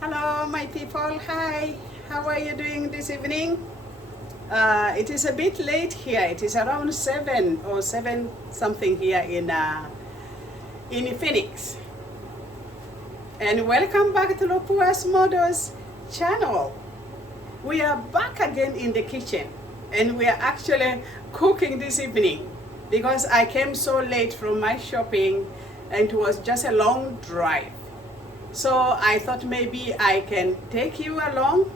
Hello, my people. Hi. How are you doing this evening? It is a bit late here. It is around 7 or 7 something here in Phoenix. And welcome back to Lopua's Models channel. We are back again in the kitchen and we are actually cooking this evening because I came so late from my shopping and it was just a long drive. So I thought maybe I can take you along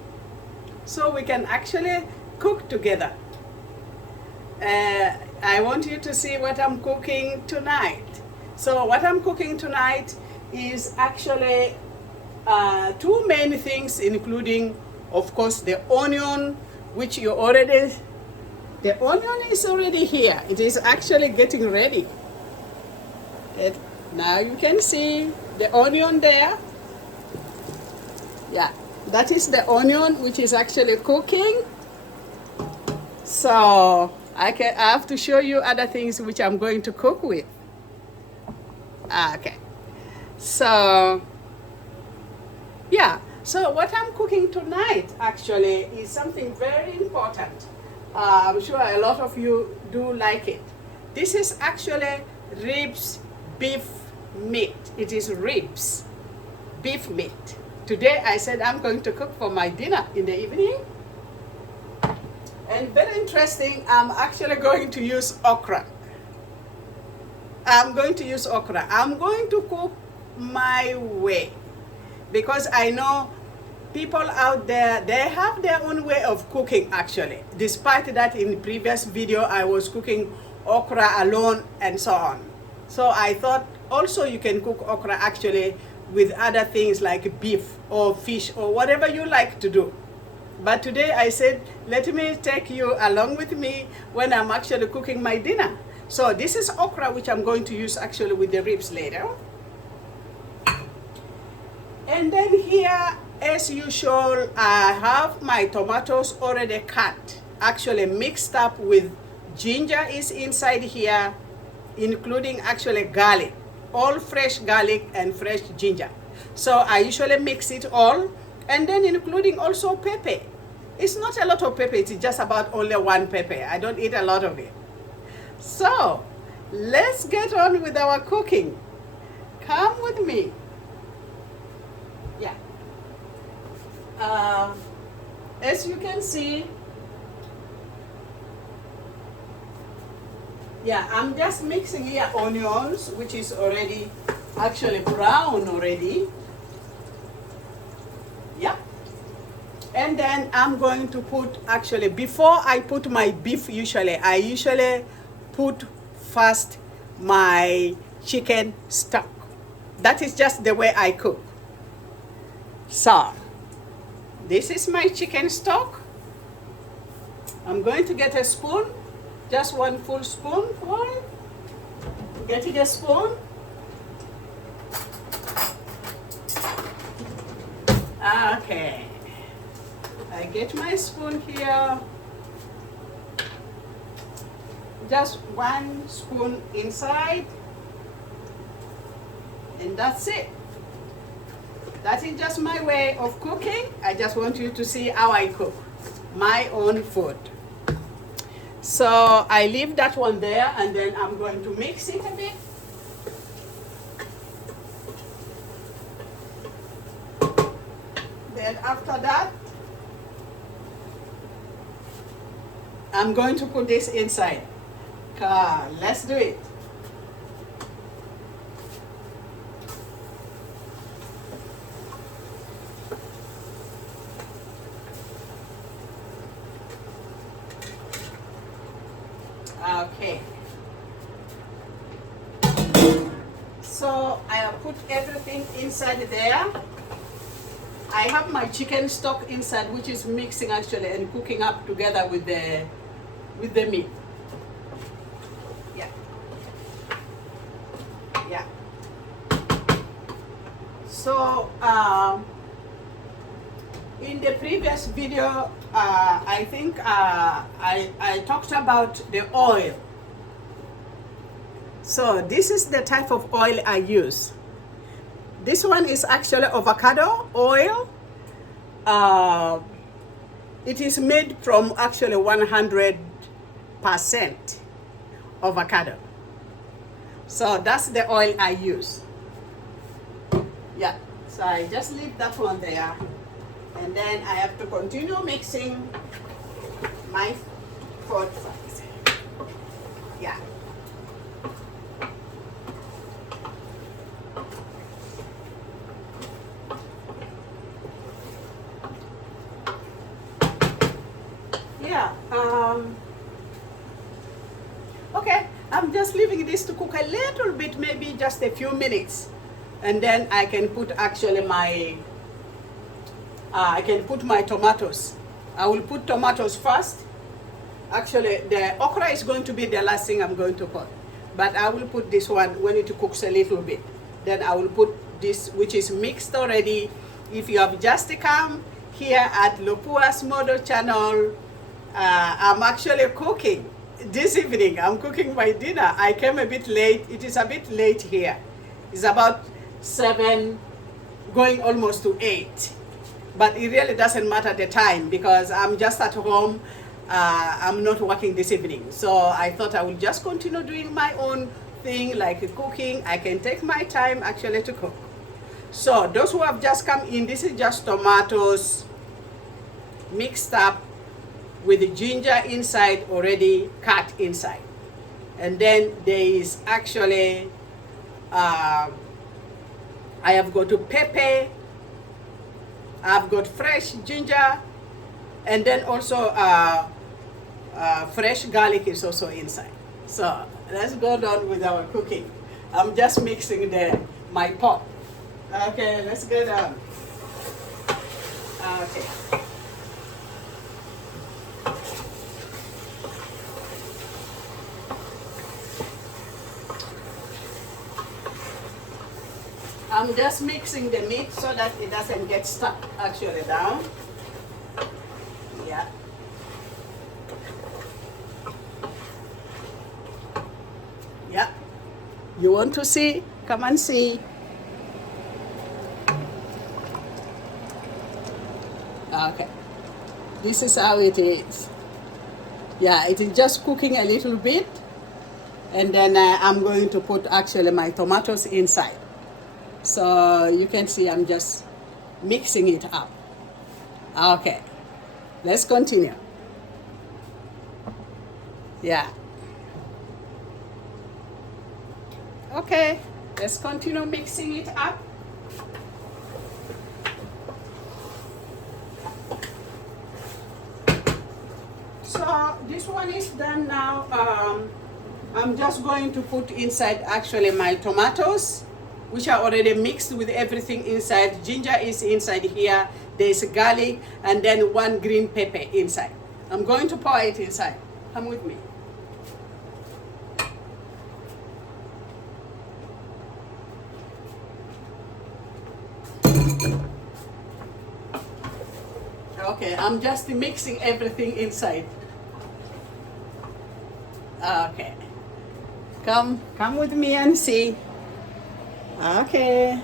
so we can actually cook together. I want you to see what I'm cooking tonight. So what I'm cooking tonight is actually two main things, including, of course, the onion, which the onion is already here. It is actually getting ready. Now you can see the onion there. Yeah, that is the onion which is actually cooking. So I have to show you other things which I'm going to cook with. Okay, so yeah, so what I'm cooking tonight actually is something very important. I'm sure a lot of you do like it. This is actually ribs beef meat. It is ribs beef meat. Today I said I'm going to cook for my dinner in the evening. And very interesting, I'm actually going to use okra. I'm going to cook my way because I know people out there, they have their own way of cooking actually. Despite that, in the previous video, I was cooking okra alone and so on. So I thought also you can cook okra actually with other things like beef or fish or whatever you like to do. But today I said, let me take you along with me when I'm actually cooking my dinner. So this is okra, which I'm going to use actually with the ribs later. And then here, as usual, I have my tomatoes already cut, actually mixed up with ginger is inside here, including actually garlic, all fresh garlic and fresh ginger. So I usually mix it all, and then including also pepper. It's not a lot of pepper, it's just about only one pepper. I don't eat a lot of it. So let's get on with our cooking. Come with me. Yeah. As you can see, yeah, I'm just mixing here onions, which is already actually brown already. Yeah. And then I'm going to put, actually, before I put my beef, I usually put first my chicken stock. That is just the way I cook. So, this is my chicken stock. I'm going to get a spoon, just one full spoonful. Getting a spoon. Okay. I get my spoon here. Just one spoon inside. And that's it. That is just my way of cooking. I just want you to see how I cook my own food. So I leave that one there and then I'm going to mix it a bit. Then after that, I'm going to put this inside. Let's do it. Okay. So I have put everything inside there. I have my chicken stock inside, which is mixing actually and cooking up together with the meat. Yeah. Yeah. So in the previous video, I think I talked about the oil. So this is the type of oil I use. This one is actually avocado oil, uh, it is made from actually 100% avocado. So that's the oil I use. Yeah, so I just leave that one there. And then I have to continue mixing my pork fries. Yeah. Yeah. Okay, I'm just leaving this to cook a little bit, maybe just a few minutes. And then I can put actually my I can put my tomatoes. I will put tomatoes first. Actually, the okra is going to be the last thing I'm going to put. But I will put this one when it cooks a little bit. Then I will put this, which is mixed already. If you have just come here at Lopua's Model channel, I'm actually cooking. This evening, I'm cooking my dinner. I came a bit late. It is a bit late here. It's about 7, going almost to 8. But it really doesn't matter the time because I'm just at home. I'm not working this evening. So I thought I would just continue doing my own thing like cooking. I can take my time actually to cook. So those who have just come in, this is just tomatoes mixed up with the ginger inside already cut inside. And then there is actually, I have got pepper, I've got fresh ginger, and then also fresh garlic is also inside. So let's go down with our cooking. I'm just mixing my pot. Okay, let's go down. Okay. I'm just mixing the meat so that it doesn't get stuck actually down. Yeah. Yeah. You want to see? Come and see. Okay. This is how it is. Yeah, it is just cooking a little bit. And then I'm going to put actually my tomatoes inside. So you can see I'm just mixing it up. Okay, let's continue. Yeah. Okay, let's continue mixing it up. So this one is done now. I'm just going to put inside actually my tomatoes, which are already mixed with everything inside. Ginger is inside here. There's garlic and then 1 green pepper inside. I'm going to pour it inside. Come with me. Okay, I'm just mixing everything inside. Okay. Come with me and see. Okay,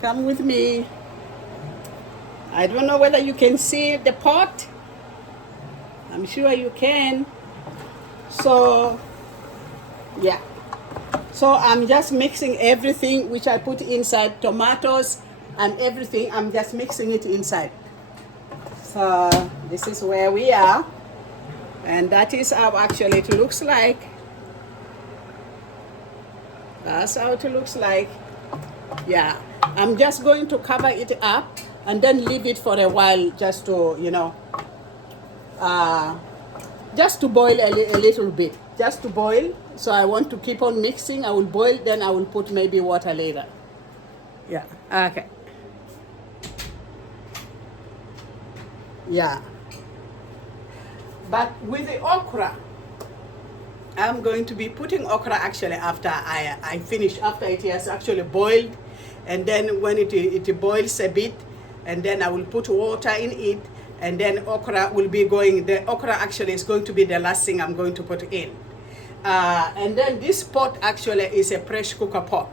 come with me. I don't know whether you can see the pot. I'm sure you can. So, yeah. So I'm just mixing everything which I put inside, tomatoes and everything. I'm just mixing it inside. So this is where we are. And that is how actually it looks like. That's how it looks like. Yeah, I'm just going to cover it up and then leave it for a while just to, just to boil a little bit. Just to boil. So I want to keep on mixing. I will boil, then I will put maybe water later. Yeah, okay. Yeah. But with the okra, I'm going to be putting okra actually after I finish, after it has actually boiled. And then when it boils a bit, and then I will put water in it, and then okra will be going, the okra actually is going to be the last thing I'm going to put in. And then this pot actually is a pressure cooker pot.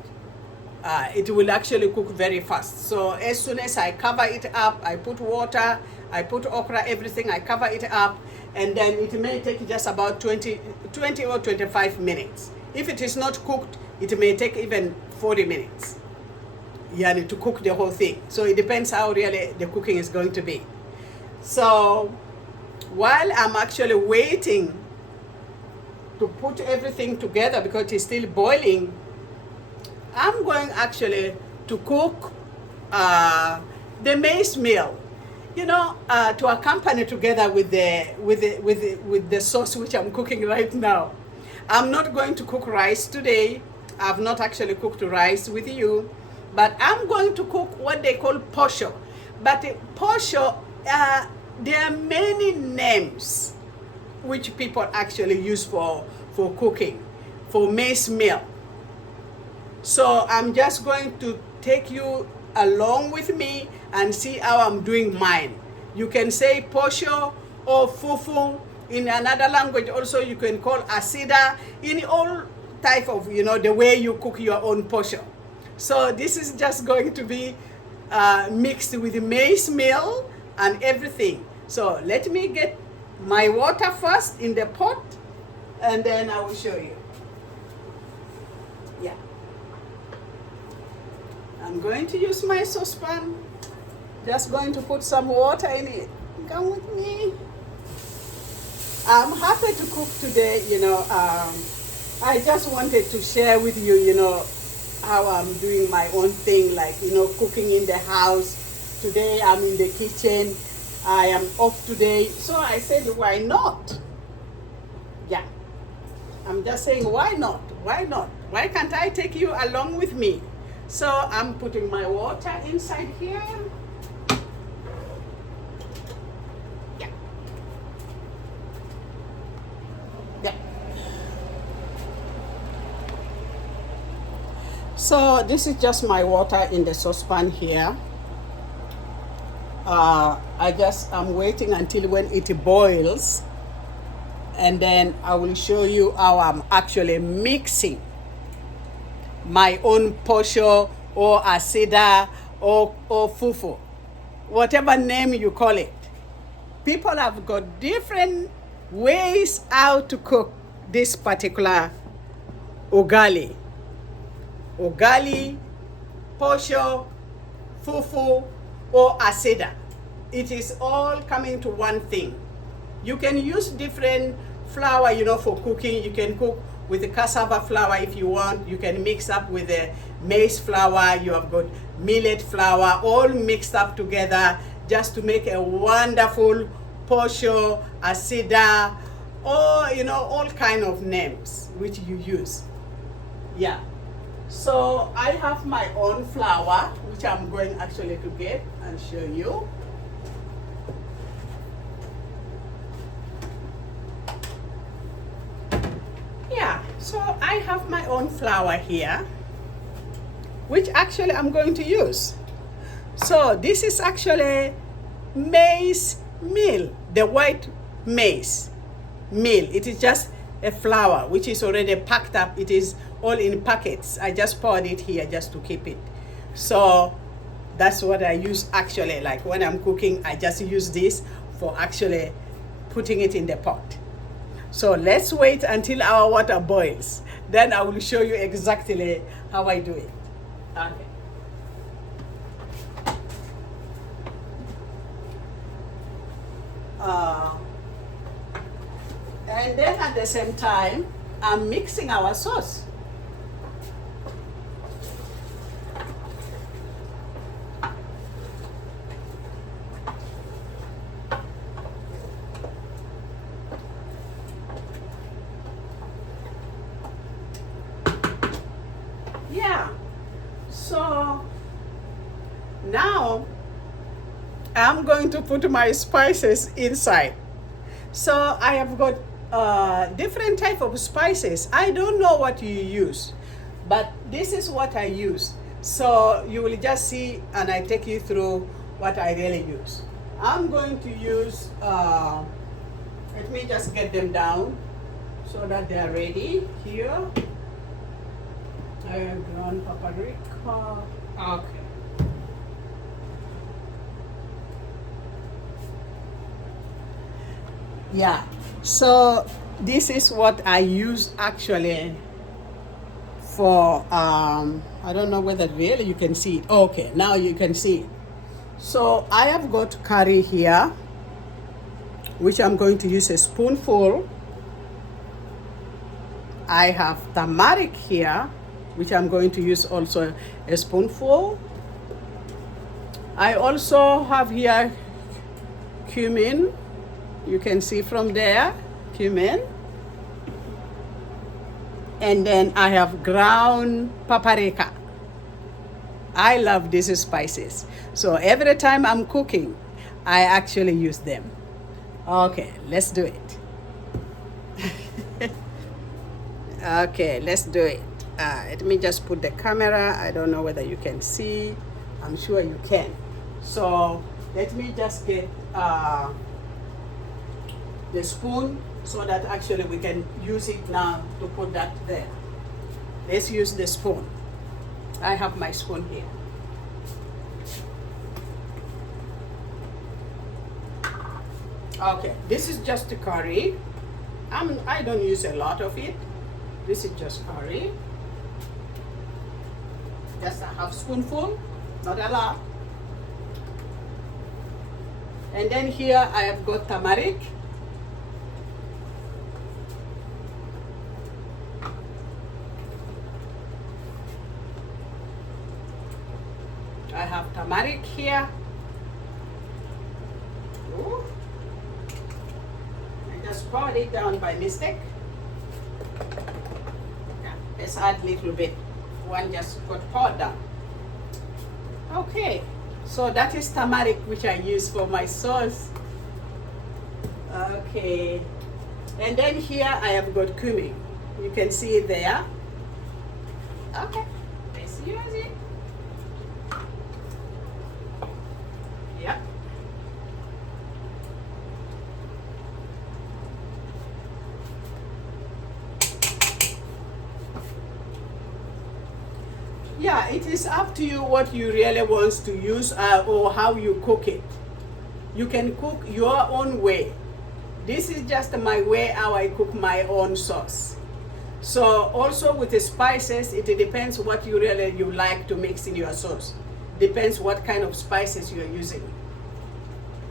it will actually cook very fast. So as soon as I cover it up, I put water, I put okra, everything, I cover it up, and then it may take just about 20 or 25 minutes. If it is not cooked, it may take even 40 minutes to cook the whole thing. So it depends how really the cooking is going to be. So while I'm actually waiting to put everything together because it's still boiling, I'm going actually to cook the maize meal, to accompany together with the sauce which I'm cooking right now. I'm not going to cook rice today. I've not actually cooked rice with you, but I'm going to cook what they call posho. But posho, there are many names which people actually use for cooking, for maize meal. So I'm just going to take you along with me and see how I'm doing mine. You can say posho or fufu. In another language also you can call asida. In all type of, the way you cook your own posho. So this is just going to be mixed with maize meal and everything. So let me get my water first in the pot, and then I will show you. Yeah. I'm going to use my saucepan. Just going to put some water in it. Come with me. I'm happy to cook today, I just wanted to share with you, how I'm doing my own thing, like, cooking in the house. Today I'm in the kitchen. I am off today. So I said, why not? Yeah. I'm just saying, why not? Why not? Why can't I take you along with me? So I'm putting my water inside here. Yeah. Yeah. So this is just my water in the saucepan here. I'm waiting until when it boils, and then I will show you how I'm actually mixing my own posho or asida or fufu, whatever name you call it. People have got different ways how to cook this particular ugali. Ugali, posho, fufu, or asida. It is all coming to one thing. You can use different flour, for cooking. You can cook with the cassava flour if you want. You can mix up with the maize flour. You have got millet flour, all mixed up together just to make a wonderful posho, asida, or, all kind of names which you use. Yeah. So I have my own flour, which I'm going actually to get and show you. Yeah, so I have my own flour here, which actually I'm going to use. So this is actually maize meal, the white maize meal. It is just a flour which is already packed up. It is all in packets. I just poured it here just to keep it. So that's what I use actually. Like when I'm cooking, I just use this for actually putting it in the pot. So let's wait until our water boils. Then I will show you exactly how I do it. Okay. And then at the same time, I'm mixing our sauce. Yeah, so now I'm going to put my spices inside. So I have got different type of spices. I don't know what you use, but this is what I use. So you will just see, and I take you through what I really use. I'm going to use, let me just get them down so that they are ready here. Ground paprika. Okay. Yeah. So this is what I use actually for I don't know whether really you can see it. Okay, now you can see it. So I have got curry here, which I'm going to use a spoonful. I have turmeric here, which I'm going to use also a spoonful. I also have here cumin. You can see from there, cumin. And then I have ground paprika. I love these spices. So every time I'm cooking, I actually use them. Okay, let's do it. Okay, let's do it. Let me just put the camera. I don't know whether you can see. I'm sure you can. So let me just get the spoon so that actually we can use it now to put that there. Let's use the spoon. I have my spoon here. Okay, this is just the curry. I don't use a lot of it. This is just curry. Just a half spoonful, not a lot. And then here I have got turmeric. I have turmeric here. Ooh. I just poured it down by mistake. Yeah, let's add a little bit. One just got poured down. Okay, so that is turmeric which I use for my sauce. Okay, and then here I have got cumin. You can see it there. Okay, let's use it. Yep. Yeah, it is up to you what you really want to use or how you cook it. You can cook your own way. This is just my way how I cook my own sauce. So also with the spices, it depends what you like to mix in your sauce. Depends what kind of spices you're using.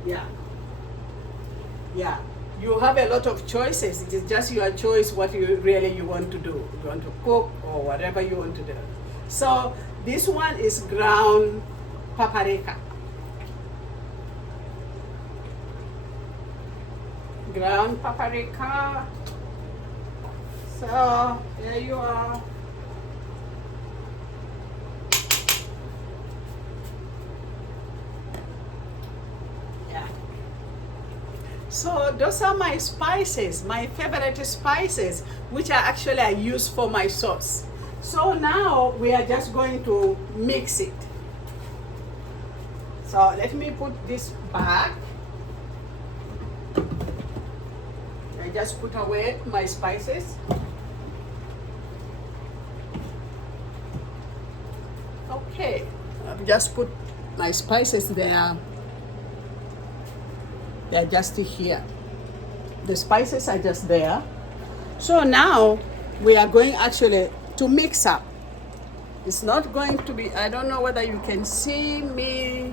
Yeah. Yeah. You have a lot of choices. It is just your choice what you want to do. You want to cook or whatever you want to do. So this one is ground paprika. Ground paprika. So there you are. Yeah. So those are my spices, my favorite spices, which I use for my sauce. So now we are just going to mix it. So let me put this back. I just put away my spices. Okay, I've just put my spices there. They're just here. The spices are just there. So now we are going actually to mix up. It's not going to be, I don't know whether you can see me.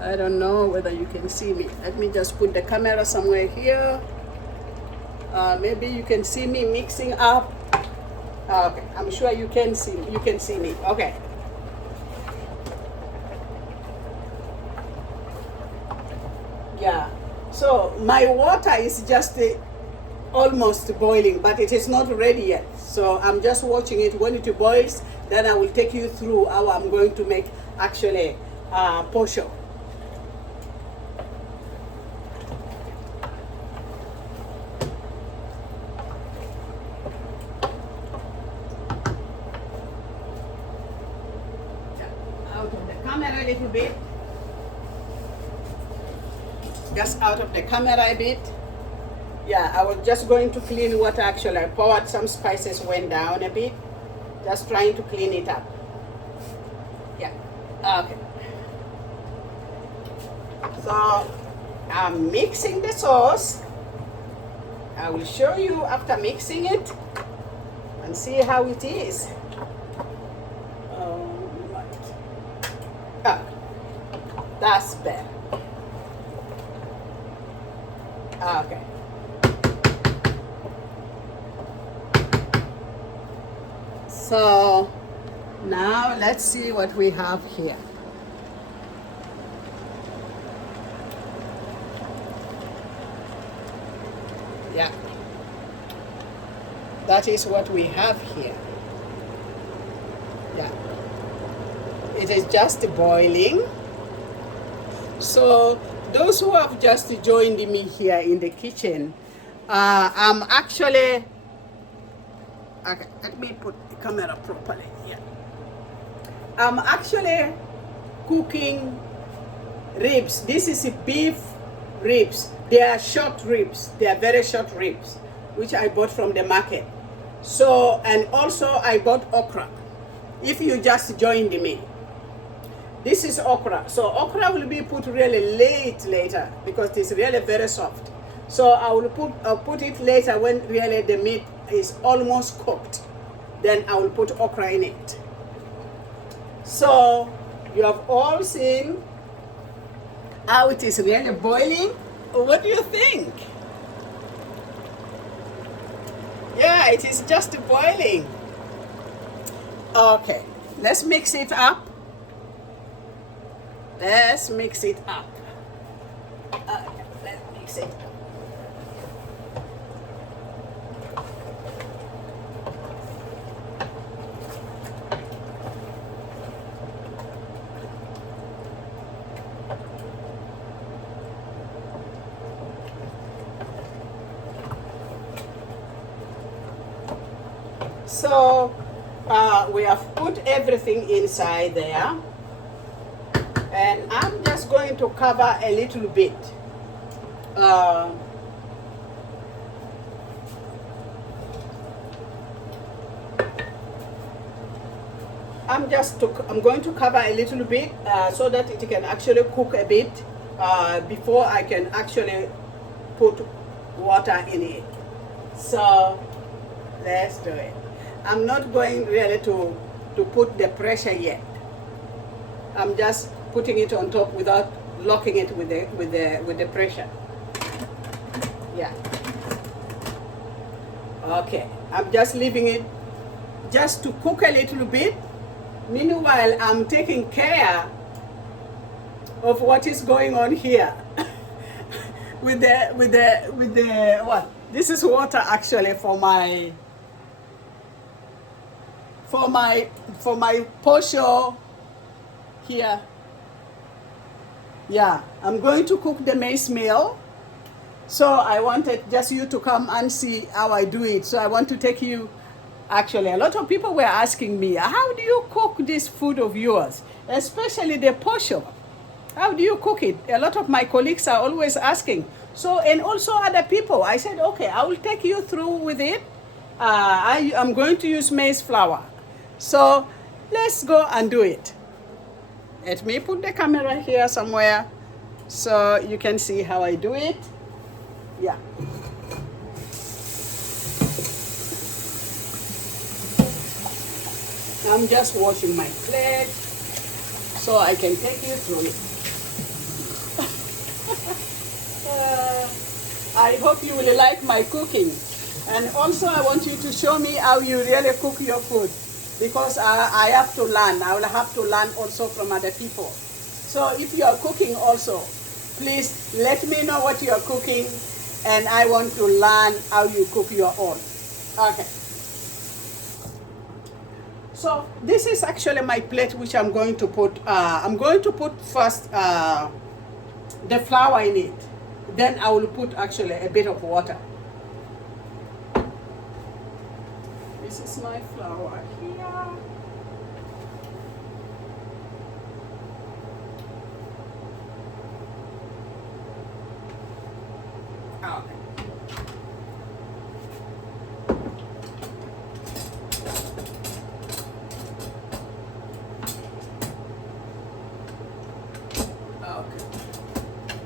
I don't know whether you can see me. Let me just put the camera somewhere here. Maybe you can see me mixing up. Okay, I'm sure you can see me. You can see me. Okay. Yeah. So my water is just almost boiling, but it is not ready yet. So I'm just watching it. When it boils, then I will take you through how I'm going to make actually posho. Out of the camera a little bit. Just out of the camera a bit. Yeah, I was just going to clean what actually I poured. Some spices went down a bit. Just trying to clean it up. Yeah. Okay. So I'm mixing the sauce. I will show you after mixing it and see how it is. Ah, that's better. Okay. So now let's see what we have here. Yeah, that is what we have here. Yeah, it is just boiling. So those who have just joined me here in the kitchen, I'm actually, okay, let me put the camera properly. Yeah, I'm actually cooking ribs. This is beef ribs. They are short ribs. They are very short ribs, which I bought from the market. So, and also I bought okra. If you just joined me, this is okra. So okra will be put really later because it's really very soft. So I'll put it later when really the meat is almost cooked. Then I will put okra in it. So you have all seen how it is really boiling. What do you think? Yeah, it is just boiling. Okay, let's mix it up. Let's mix it up. Okay, let's mix it up. So we have put everything inside there, and I'm just going to cover a little bit. I'm going to cover a little bit so that it can actually cook a bit before I can actually put water in it. So let's do it. I'm not going really to put the pressure yet. I'm just putting it on top without locking it with the pressure. Yeah. Okay. I'm just leaving it just to cook a little bit. Meanwhile, I'm taking care of what is going on here with the what? This is water actually for my Posho here. Yeah, I'm going to cook the maize meal. So I wanted just you to come and see how I do it. So I want to take you, actually a lot of people were asking me, how do you cook this food of yours? Especially the Posho. How do you cook it? A lot of my colleagues are always asking. So, and also other people. I said, okay, I will take you through with it. I'm going to use maize flour. So let's go and do it. Let me put the camera here somewhere so you can see how I do it. Yeah. I'm just washing my plate so I can take you through it. I hope you will like my cooking. And also I want you to show me how you really cook your food, because I have to learn. I will have to learn also from other people. So if you are cooking also, please let me know what you are cooking, and I want to learn how you cook your own. Okay. So this is actually my plate which I'm going to put. I'm going to put first the flour in it. Then I will put actually a bit of water. This is my flour here. Okay.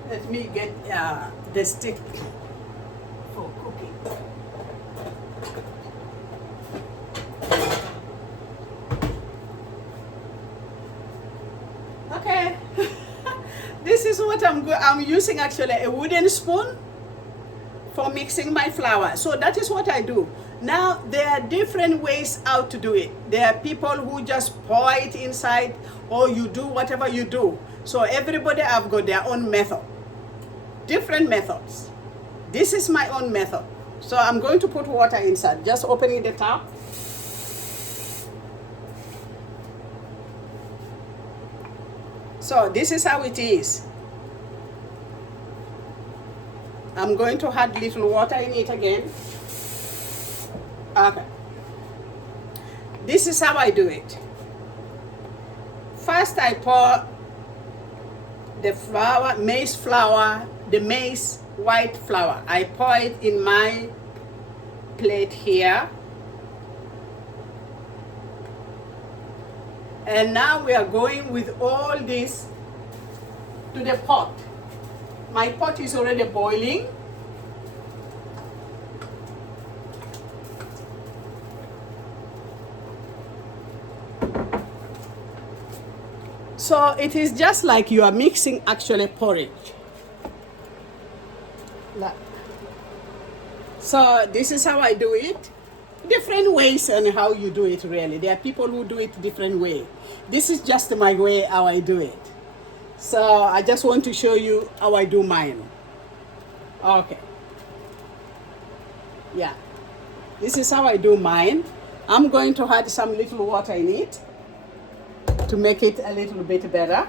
Let me get the stick for cooking. Okay, this is what I'm using actually, a wooden spoon for mixing my flour. So that is what I do. Now, there are different ways how to do it. There are people who just pour it inside, or you do whatever you do. So everybody have got their own method, different methods. This is my own method. So I'm going to put water inside, just opening the tap. So this is how it is. I'm going to add little water in it again. Okay. This is how I do it. First I pour the flour, maize flour, the maize white flour. I pour it in my plate here. And now we are going with all this to the pot. My pot is already boiling. So it is just like you are mixing actually porridge. So this is how I do it. Different ways on how you do it really. There are people who do it different way. This is just my way how I do it. So I just want to show you how I do mine. Okay. Yeah. This is how I do mine. I'm going to add some little water in it to make it a little bit better.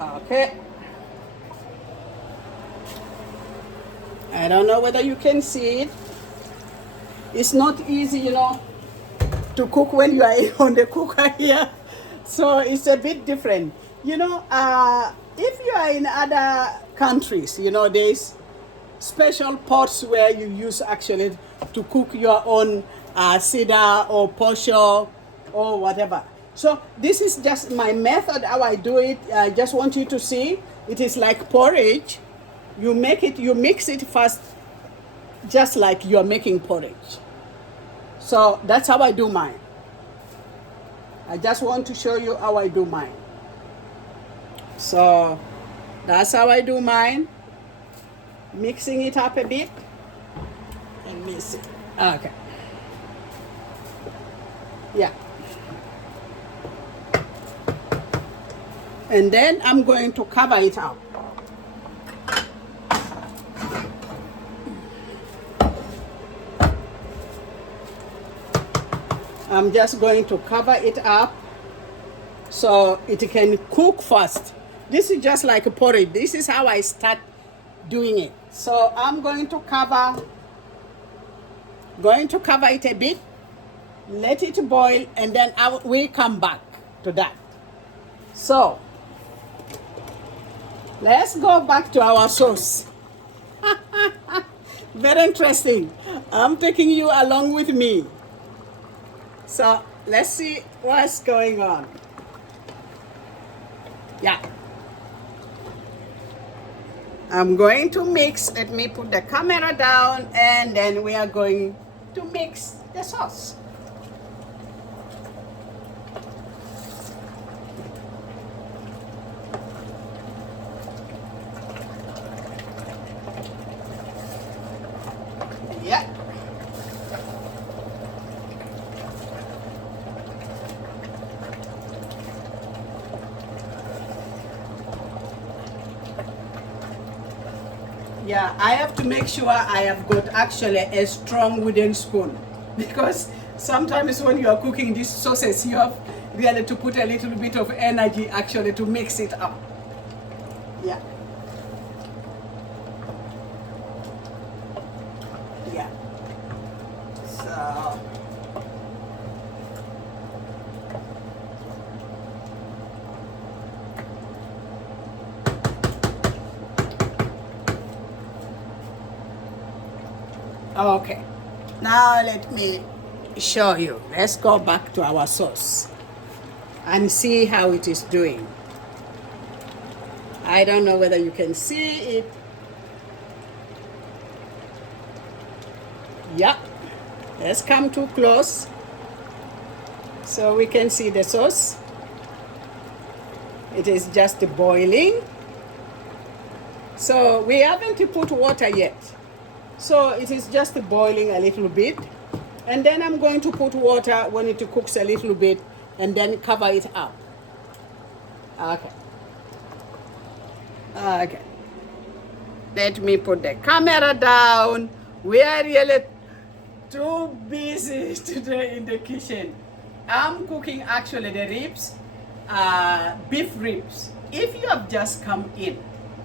Okay. I don't know whether you can see it. It's not easy, you know, to cook when you are on the cooker here. So it's a bit different. You know, if you are in other countries, you know, there's special pots where you use actually to cook your own cedar or posho or whatever. So this is just my method how I do it. I just want you to see. It is like porridge. You make it, you mix it first, just like you're making porridge. So that's how I do mine. I just want to show you how I do mine. So that's how I do mine. Mixing it up a bit and mix it. Okay. Yeah. And then I'm going to cover it up. I'm just going to cover it up so it can cook fast. This is just like a porridge. This is how I start doing it. So I'm going to cover it a bit, let it boil, and then we'll come back to that. So let's go back to our sauce. Very interesting. I'm taking you along with me. So let's see what's going on. Yeah. I'm going to mix. Let me put the camera down, and then we are going to mix the sauce. Yeah. Yeah, I have to make sure I have got actually a strong wooden spoon, because sometimes when you are cooking these sauces, you have really to put a little bit of energy actually to mix it up. Yeah. Yeah. So. Okay, now let me show you. Let's go back to our sauce and see how it is doing. I don't know whether you can see it. Yeah, let's come too close so we can see the sauce. It is just boiling. So we haven't put water yet. So it is just boiling a little bit. And then I'm going to put water when it cooks a little bit and then cover it up. Okay. Okay. Let me put the camera down. We are really too busy today in the kitchen. I'm cooking actually the ribs, beef ribs. If you have just come in,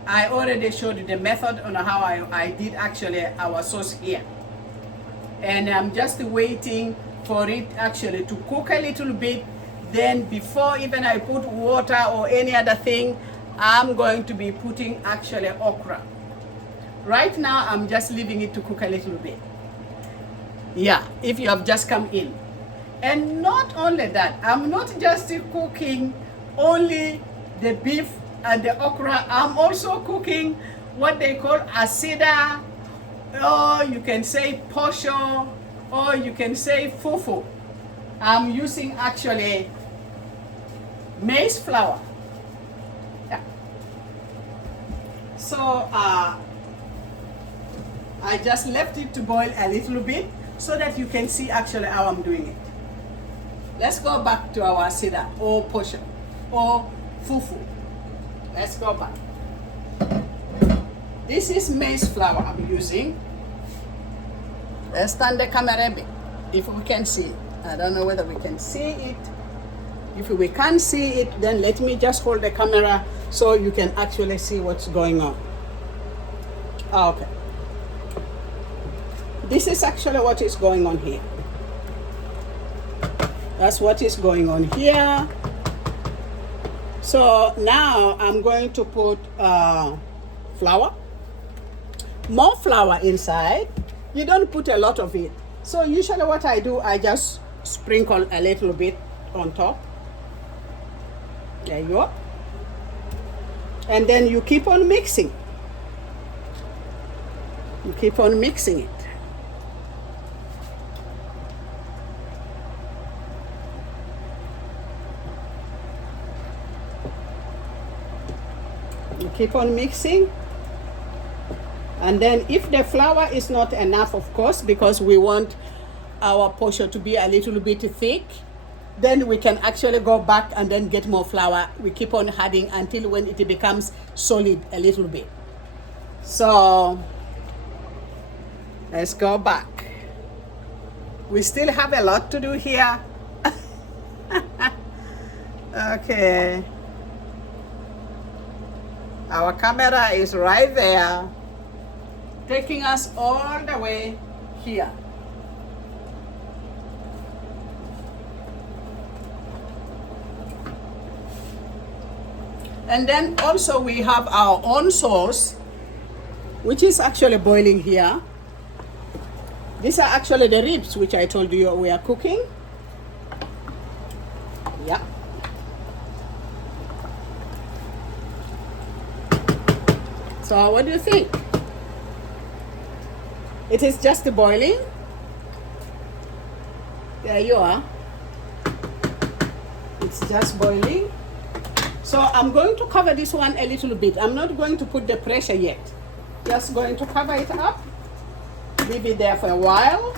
I already showed you the method on how I did actually our sauce here. And I'm just waiting for it actually to cook a little bit. Then before even I put water or any other thing, I'm going to be putting actually okra. Right now, I'm just leaving it to cook a little bit. Yeah, if you have just come in. And not only that, I'm not just cooking only the beef and the okra. I'm also cooking what they call asida, or you can say posho, or you can say fufu. I'm using actually maize flour. Yeah. So I just left it to boil a little bit so that you can see actually how I'm doing it. Let's go back to our asida or posho or fufu. Let's go back. This is maize flour I'm using. Let's turn the camera a bit, if we can see it. I don't know whether we can see it. If we can't see it, then let me just hold the camera so you can actually see what's going on. Okay. This is actually what is going on here. That's what is going on here. So now I'm going to put flour, more flour inside. You don't put a lot of it. So usually what I do, I just sprinkle a little bit on top. There you go. And then you keep on mixing. You keep on mixing it. You keep on mixing. And then if the flour is not enough, of course, because we want our posho to be a little bit thick, then we can actually go back and then get more flour. We keep on adding until when it becomes solid a little bit. So let's go back. We still have a lot to do here. Okay. Our camera is right there, taking us all the way here. And then also we have our own sauce, which is actually boiling here. These are actually the ribs, which I told you we are cooking. Yeah. So what do you think? It is just boiling. There you are. It's just boiling. So I'm going to cover this one a little bit. I'm not going to put the pressure yet. Just going to cover it up. Leave it there for a while.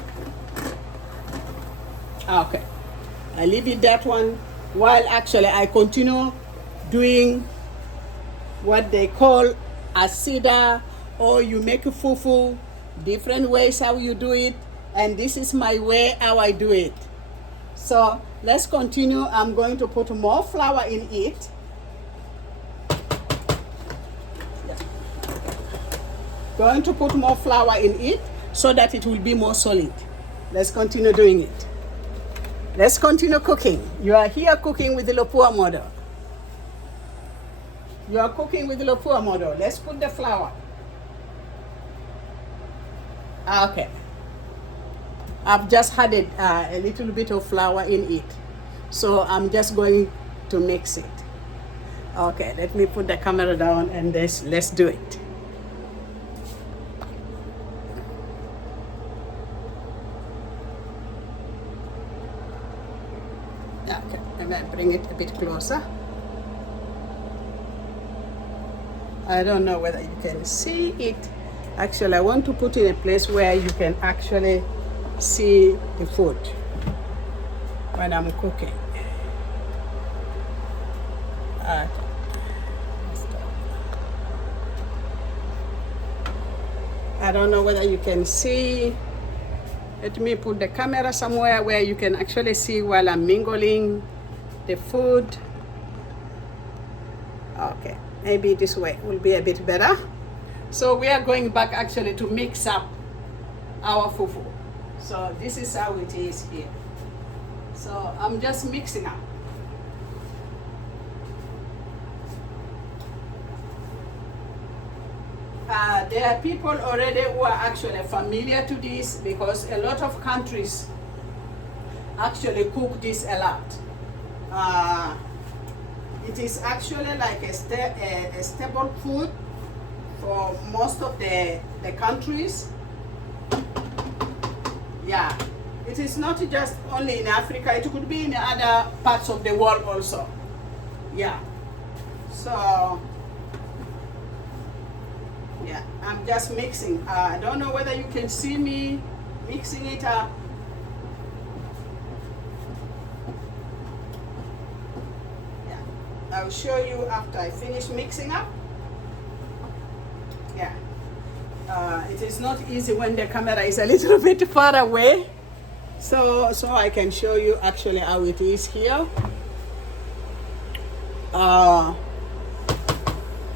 Okay. I leave it that one while actually I continue doing what they call asida, or you make a fufu. Different ways how you do it, and this is my way how I do it. So let's continue. I'm going to put more flour in it. Going to put more flour in it so that it will be more solid. Let's continue doing it. Let's continue cooking. You are here cooking with the Lopua model. You are cooking with the Lopua model. Let's put the flour. Okay. I've just added a little bit of flour in it. So I'm just going to mix it. Okay, let me put the camera down and let's do it. Yeah, okay, let me bring it a bit closer. I don't know whether you can see it. Actually, I want to put in a place where you can actually see the food when I'm cooking. I don't know whether you can see. Let me put the camera somewhere where you can actually see while I'm mingling the food. Okay, maybe this way will be a bit better. So we are going back actually to mix up our fufu. So this is how it is here. So I'm just mixing up. There are people already who are actually familiar to this because a lot of countries actually cook this a lot. It is actually like a staple food for most of the countries. Yeah, it is not just only in Africa, it could be in other parts of the world also. Yeah, so yeah, I'm just mixing. I don't know whether you can see me mixing it up. Yeah, I'll show you after I finish mixing up. Yeah, it is not easy when the camera is a little bit far away. So I can show you actually how it is here.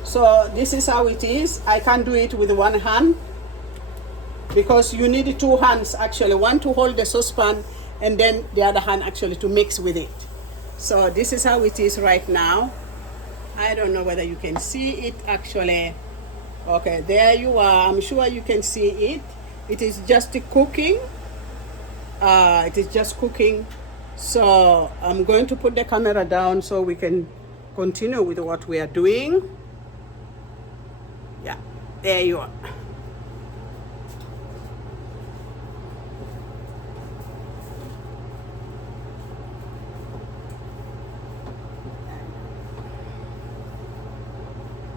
So this is how it is. I can't do it with one hand because you need two hands actually, one to hold the saucepan and then the other hand actually to mix with it. So this is how it is right now. I don't know whether you can see it actually. Okay, there you are. I'm sure you can see it. It is just cooking. It is just cooking. So I'm going to put the camera down so we can continue with what we are doing. Yeah, there you are.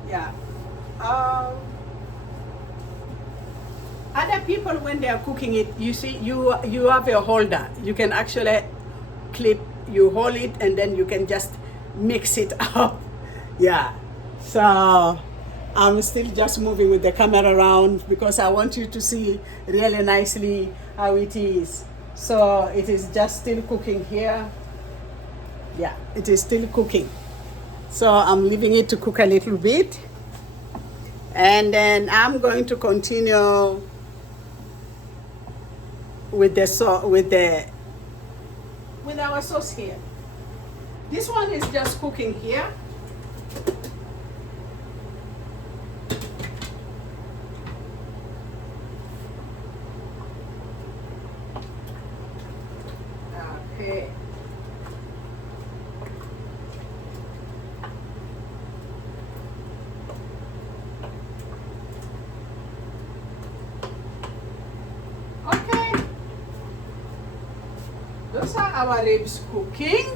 Yeah. Other people, when they are cooking it, you see, you have a holder. You can actually clip, you hold it, and then you can just mix it up. Yeah. So I'm still just moving with the camera around because I want you to see really nicely how it is. So it is just still cooking here. Yeah, it is still cooking. So I'm leaving it to cook a little bit. And then I'm going to continue with our sauce here. This one is just cooking here. Okay. Those are our ribs cooking.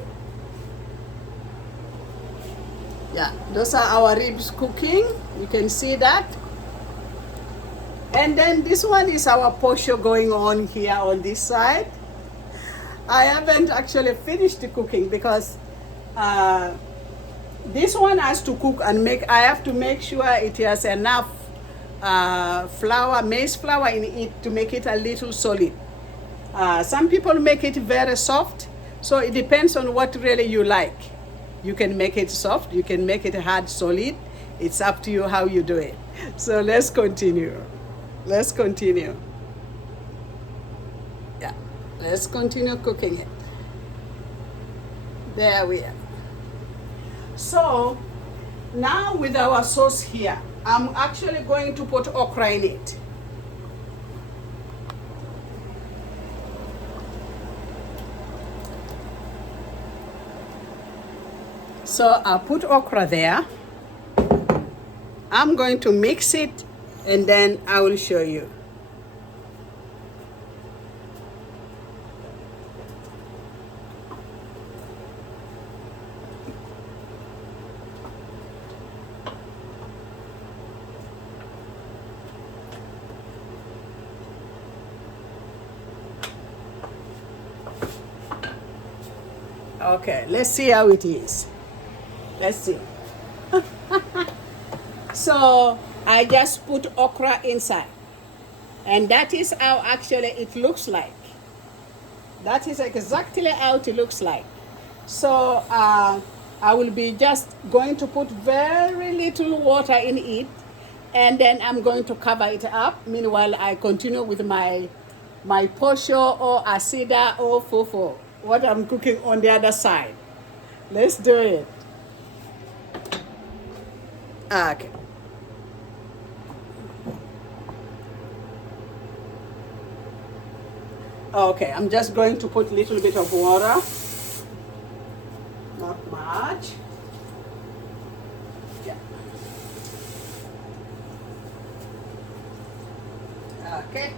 Yeah, those are our ribs cooking. You can see that. And then this one is our posho going on here on this side. I haven't actually finished the cooking because this one has to cook and I have to make sure it has enough maize flour in it to make it a little solid. Some people make it very soft, so it depends on what really you like. You can make it soft, you can make it hard, solid. It's up to you how you do it. So let's continue. Let's continue. Yeah, let's continue cooking it. There we are. So now with our sauce here, I'm actually going to put okra in it. So I'll put okra there. I'm going to mix it and then I will show you. Okay, let's see how it is. Let's see. So I just put okra inside. And that is how actually it looks like. That is exactly how it looks like. So I will be just going to put very little water in it. And then I'm going to cover it up. Meanwhile, I continue with my posho or asida or fufu, what I'm cooking on the other side. Let's do it. Okay. Okay, I'm just going to put a little bit of water. Not much. Yeah. Okay.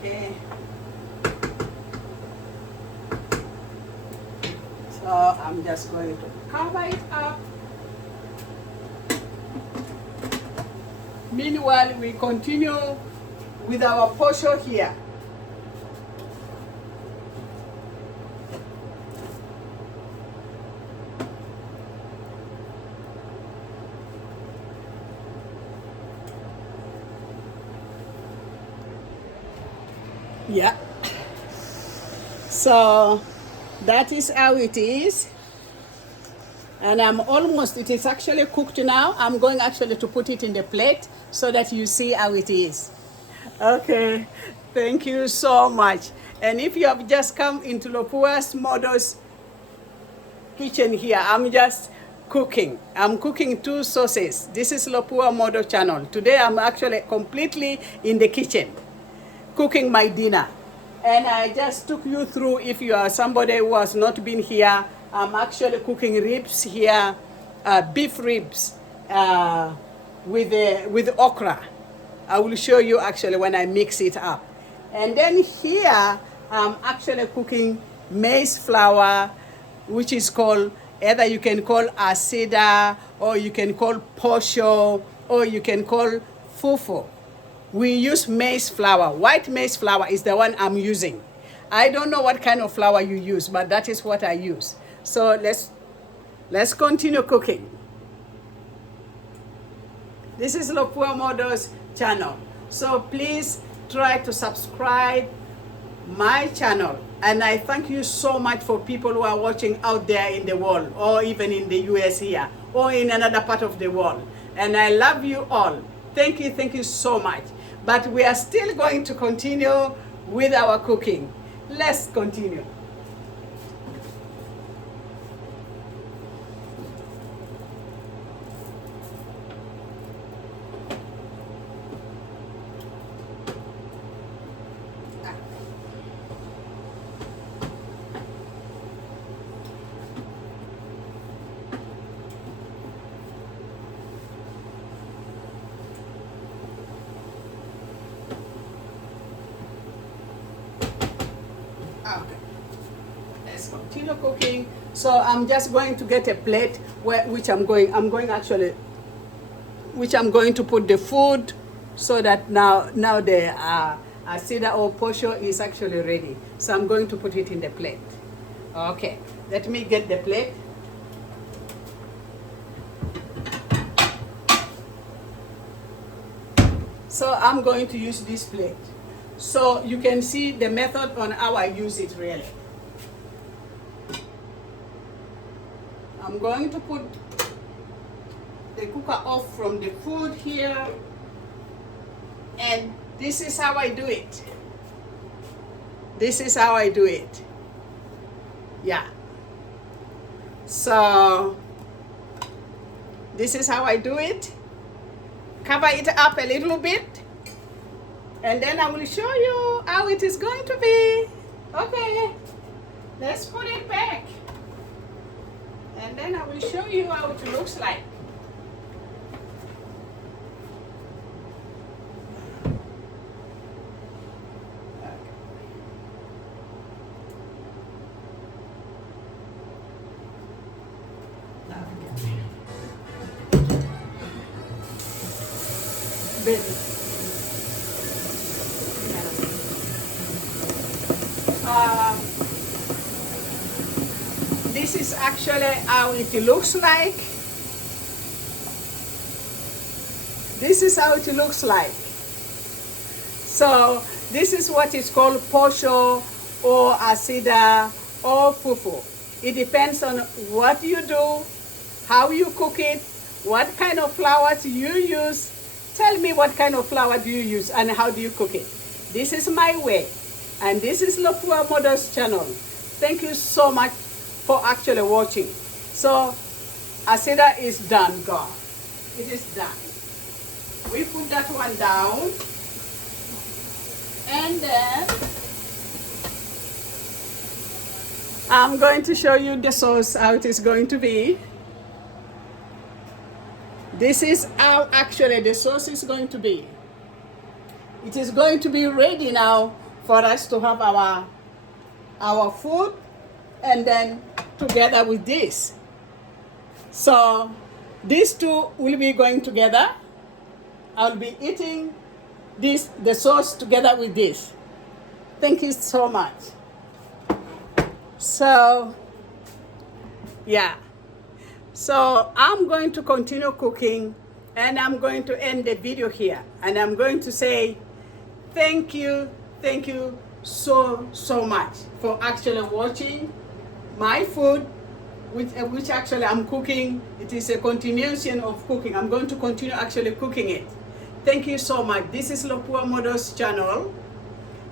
Okay. So I'm just going to cover it up. Meanwhile, we continue with our posho here. Yeah. So that is how it is. And it is actually cooked now. I'm going actually to put it in the plate so that you see how it is. Okay, thank you so much. And if you have just come into Lopua's Modo's kitchen here, I'm just cooking. I'm cooking 2 sauces. This is Lopua Modo channel. Today I'm actually completely in the kitchen, cooking my dinner. And I just took you through, if you are somebody who has not been here, I'm actually cooking ribs here, beef ribs with okra. I will show you actually when I mix it up. And then here, I'm actually cooking maize flour, which is called, either you can call asida, or you can call posho, or you can call fufu. We use maize flour. White maize flour is the one I'm using. I don't know what kind of flour you use, but that is what I use. So let's continue cooking. This is Lopua Modo's channel. So please try to subscribe my channel. And I thank you so much for people who are watching out there in the world, or even in the US here, or in another part of the world. And I love you all. Thank you so much. But we are still going to continue with our cooking. Let's continue. Let's continue cooking. So I'm just going to get a plate which I'm going to put the food, so that now the asida or posho is actually ready. So I'm going to put it in the plate. Okay, let me get the plate. So I'm going to use this plate. So you can see the method on how I use it really. I'm going to put the cooker off from the food here, and this is how I do it. This is how I do it. Yeah. So this is how I do it. cover it up a little bit, and then I will show you how it is going to be. Okay, let's put it back, and then I will show you how it looks like. Baby. This is actually how it looks like. This is how it looks like. So this is what is called posho or asida or fufu. It depends on what you do, how you cook it, what kind of flours you use. Tell me what kind of flour do you use and how do you cook it. This is my way, and this is Lopua Mother's channel. Thank you so much for actually watching. So asida is done, God. It is done. We put that one down, and then I'm going to show you the sauce, how it is going to be. This is how actually the sauce is going to be. It is going to be ready now for us to have our food, and then together with this. So these two will be going together. I'll be eating the sauce together with this. Thank you so much. So yeah. So I'm going to continue cooking, and I'm going to end the video here, and I'm going to say thank you so much for actually watching my food, which actually I'm cooking. It is a continuation of cooking. I'm going to continue actually cooking it. Thank you so much. This is Lopua Mother's channel,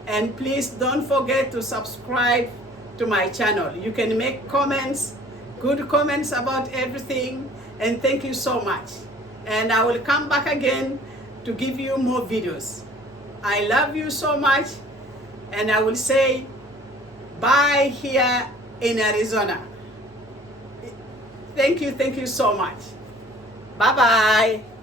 and please don't forget to subscribe to my channel. You can make comments, good comments about everything, and thank you so much. And I will come back again to give you more videos. I love you so much, and I will say bye here in Arizona. Thank you so much. Bye bye.